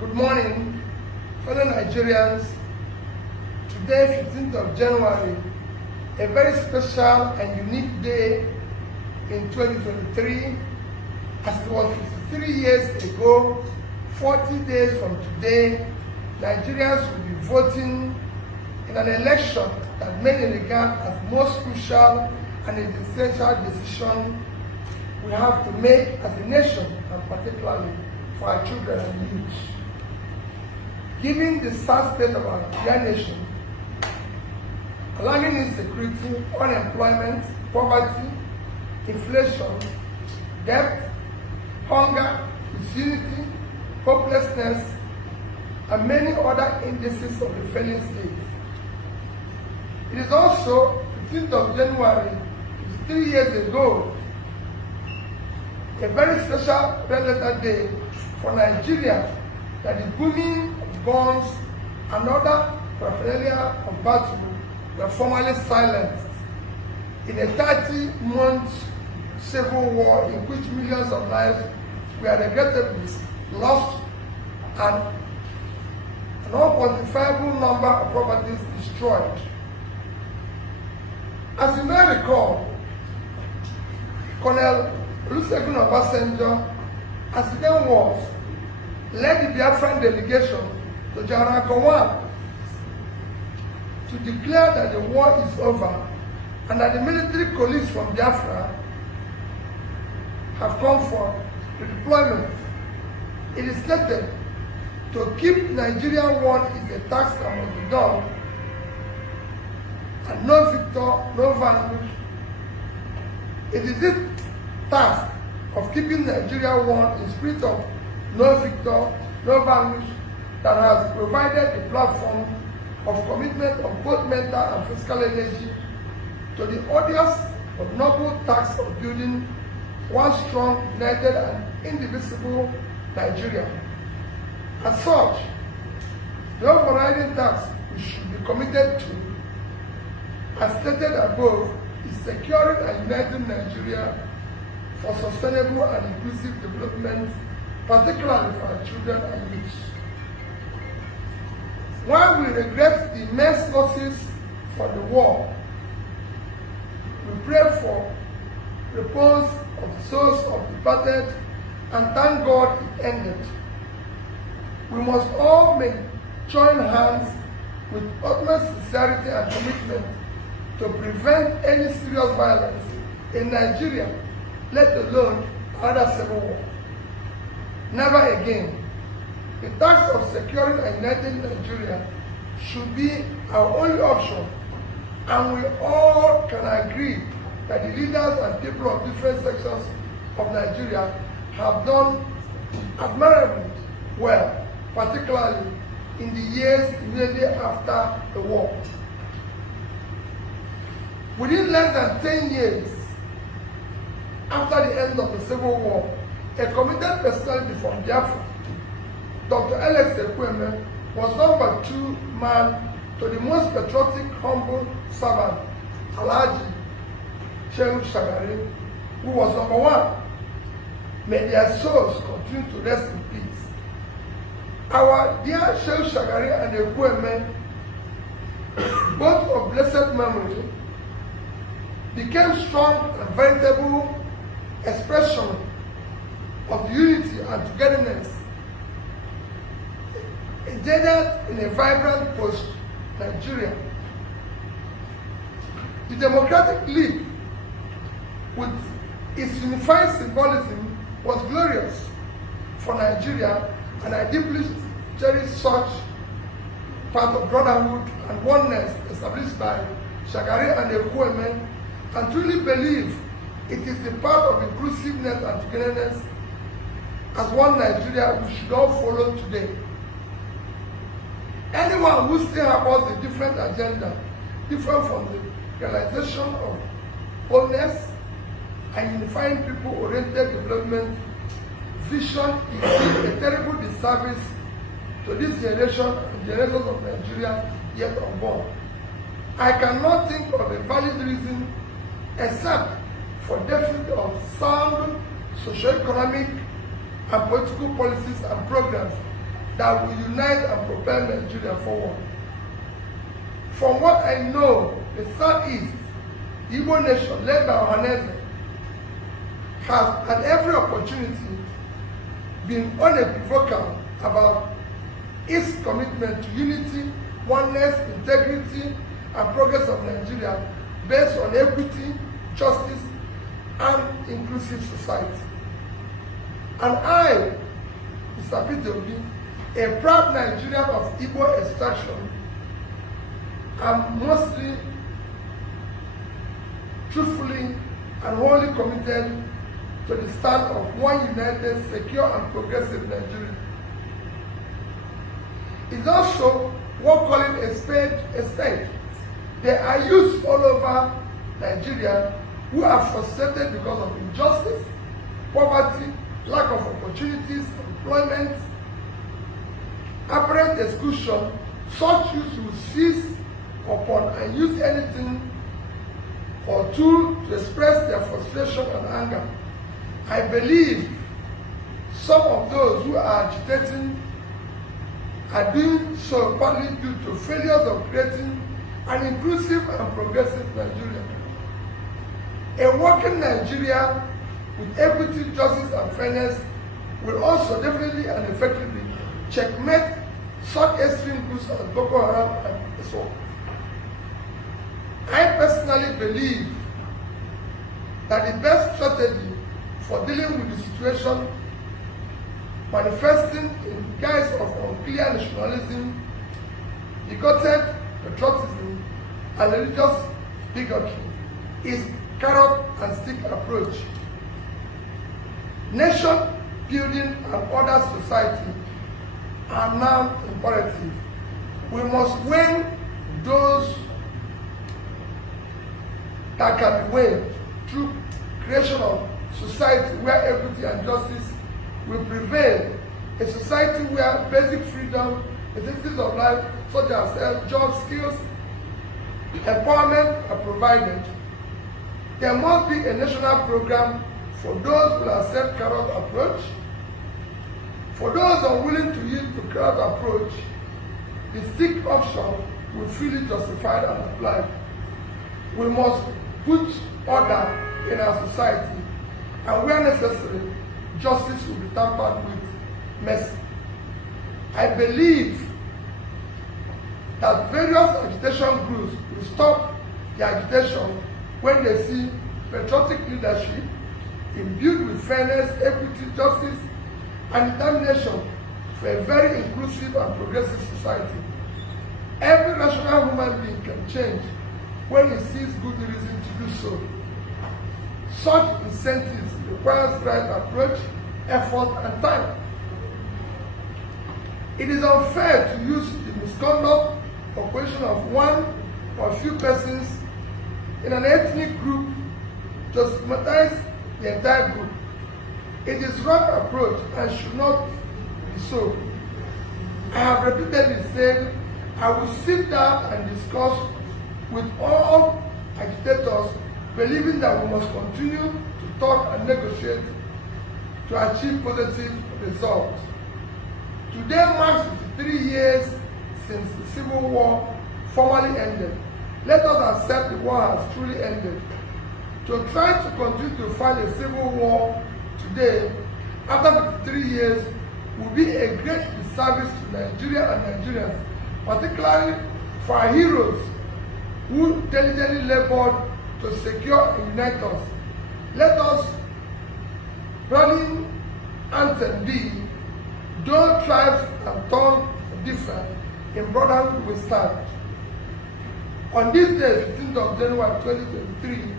Good morning, fellow Nigerians. Today, 15th of January, a very special and unique day in 2023, as it was 53 years ago, 40 days from today, Nigerians will be voting in an election that many regard as most crucial and an essential decision we have to make as a nation, and particularly for our children and youth. Given the sad state of our dear nation, alarming insecurity, unemployment, poverty, inflation, debt, hunger, disunity, hopelessness, and many other indices of the failing state. It is also 15th of January, 53 years ago, a very special red letter day for Nigeria, that the booming of guns and other paraphernalia of battle were formally silenced in a 30-month civil war in which millions of lives were regrettably lost and an unquantifiable number of properties destroyed. As you may recall, Colonel Olusegun Obasanjo, as he then was, led the Biafran delegation to Jarabawa to declare that the war is over and that the military colleagues from Biafra have come for redeployment. It is stated to keep Nigeria one is a task that must be done, and no victor, no vanquish. It is this task of keeping Nigeria one in spirit of no victor, no vanquish that has provided the platform of commitment of both mental and physical energy to the odious but noble task of building one strong, united, and indivisible Nigeria. As such, the overriding task we should be committed to, as stated above, is securing and uniting Nigeria for sustainable and inclusive development, particularly for our children and youth. While we regret the immense losses for the war, we pray for repose of the souls of the departed and thank God it ended. We must all join hands with utmost sincerity and commitment to prevent any serious violence in Nigeria, let alone other civil war. Never again. The task of securing and uniting Nigeria should be our only option, and we all can agree that the leaders and people of different sections of Nigeria have done admirably well, particularly in the years immediately after the war. Within less than 10 years after the end of the Civil War, a committed personality from Biafra, Dr. Alex Ekwueme, was #2 man to the most patriotic, humble servant, Alhaji Shehu Shagari, who was #1. May their souls continue to rest in peace. Our dear Shehu Shagari and Ekwueme, both of blessed memory, became strong and veritable expression of unity and togetherness, engendered in a vibrant post-Nigeria. The Democratic League, with its unified symbolism, was glorious for Nigeria, and I deeply cherish such part of brotherhood and oneness established by Shagari and Ekwueme, and truly believe it is the path of inclusiveness and togetherness as one Nigeria we should all follow today. Anyone who still harbors a different agenda, different from the realization of wholeness and unifying people-oriented development vision, is a terrible disservice to this generation and generations of Nigeria yet unborn. I cannot think of a valid reason except for deficit of sound socio-economic and political policies and programs that will unite and propel Nigeria forward. From what I know, the Southeast, the Igbo nation led by Ohanaeze, has at every opportunity been unequivocal about its commitment to unity, oneness, integrity, and progress of Nigeria based on equity, justice, and inclusive society. And I, Mr. Peter Obi, a proud Nigerian of Igbo extraction, am mostly, truthfully, and wholly committed to the stand of one united, secure, and progressive Nigeria. It's also worth calling a spade a spade. There are youths all over Nigeria who are frustrated because of injustice, poverty, lack of opportunities, employment, apparent exclusion. Such youths will seize upon and use anything or tool to express their frustration and anger. I believe some of those who are agitating are doing so partly due to failures of creating an inclusive and progressive Nigeria. A working Nigeria with equity, justice, and fairness will also definitely and effectively checkmate such extreme groups as Boko Haram and ISWAP. I personally believe that the best strategy for dealing with the situation manifesting in guise of unclear nationalism, bigoted patriotism, and religious bigotry is carrot and stick approach. Nation building and order society are now imperative. We must win those that can be won through creation of society where equity and justice will prevail, a society where basic freedom, necessities of life such as health, job, skills, empowerment are provided. There must be a national program for those who accept carrot approach. For those unwilling to yield to carrot approach, the stick option will feel justified and applied. We must put order in our society, and where necessary, justice will be tampered with mercy. I believe that various agitation groups will stop the agitation when they see patriotic leadership imbued with fairness, equity, justice, and determination for a very inclusive and progressive society. Every rational human being can change when he sees good reason to do so. Such incentives requires right approach, effort, and time. It is unfair to use the misconduct or position of one or few persons in an ethnic group to stigmatize the entire group. It is wrong approach and should not be so. I have repeatedly said I will sit down and discuss with all agitators, believing that we must continue to talk and negotiate to achieve positive results. Today marks 53 years since the Civil War formally ended. Let us accept the war has truly ended. To try to continue to fight a civil war today, after 53 years, will be a great disservice to Nigeria and Nigerians, particularly for our heroes who diligently labored to secure and unite us. Let us rallying anthem be, though tribes and tongues differ, in brotherhood we stand. On this day, 15th of January 2023,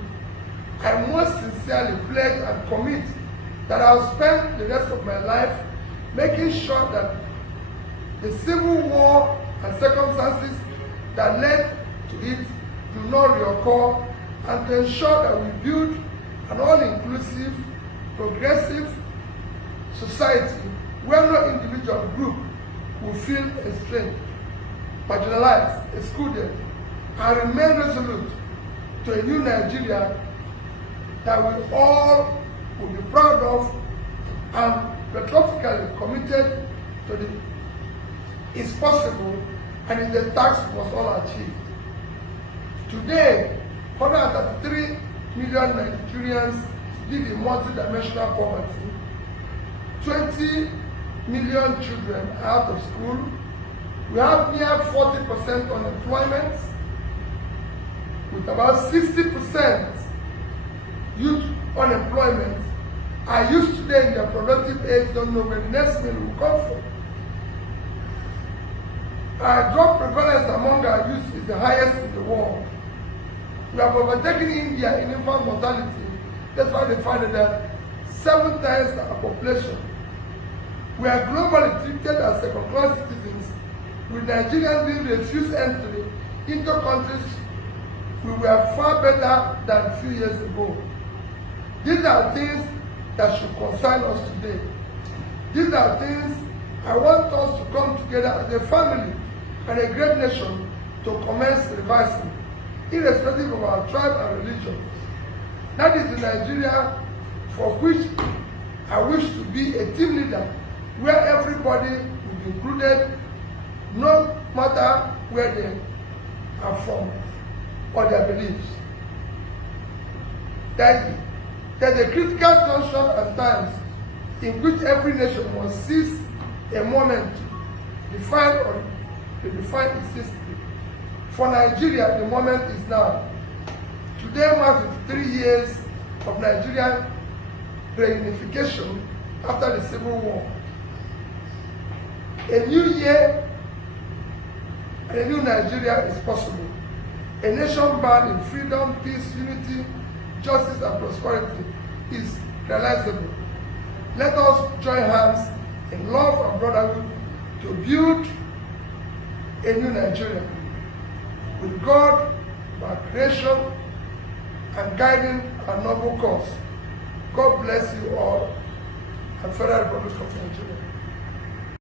I most sincerely pledge and commit that I will spend the rest of my life making sure that the civil war and circumstances that led to it do not reoccur, and to ensure that we build an all-inclusive, progressive society where no individual group will feel estranged, marginalized, excluded, and remain resolute to a new Nigeria that we all will be proud of and patriotically committed to the is possible and is the task was all achieved. Today, 133 million Nigerians live in multi-dimensional poverty. 20 million children are out of school. We have near 40% unemployment, with about 60% youth unemployment. Our youth today in their productive age don't know where the next meal will come from. Our drug prevalence among our youth is the highest in the world. We have overtaken India in infant mortality. That's why they find that 7 times our population. We are globally treated as second-class citizens, with Nigerians being refused entry into countries we were far better than a few years ago. These are things that should concern us today. These are things I want us to come together as a family and a great nation to commence revising, irrespective of our tribe and religion. That is the Nigeria for which I wish to be a team leader, where everybody will be included, no matter where they are from or their beliefs. There's a critical junction at times in which every nation must seize a moment to define or redefine its history. For Nigeria, the moment is now. Today marks 53 years of Nigerian reunification after the Civil War. A new year and a new Nigeria is possible. A nation bound in freedom, peace, unity, justice, and prosperity is realizable. Let us join hands in love and brotherhood to build a new Nigeria with God, our creation, and guiding a noble cause. God bless you all, and Federal Republic of Nigeria.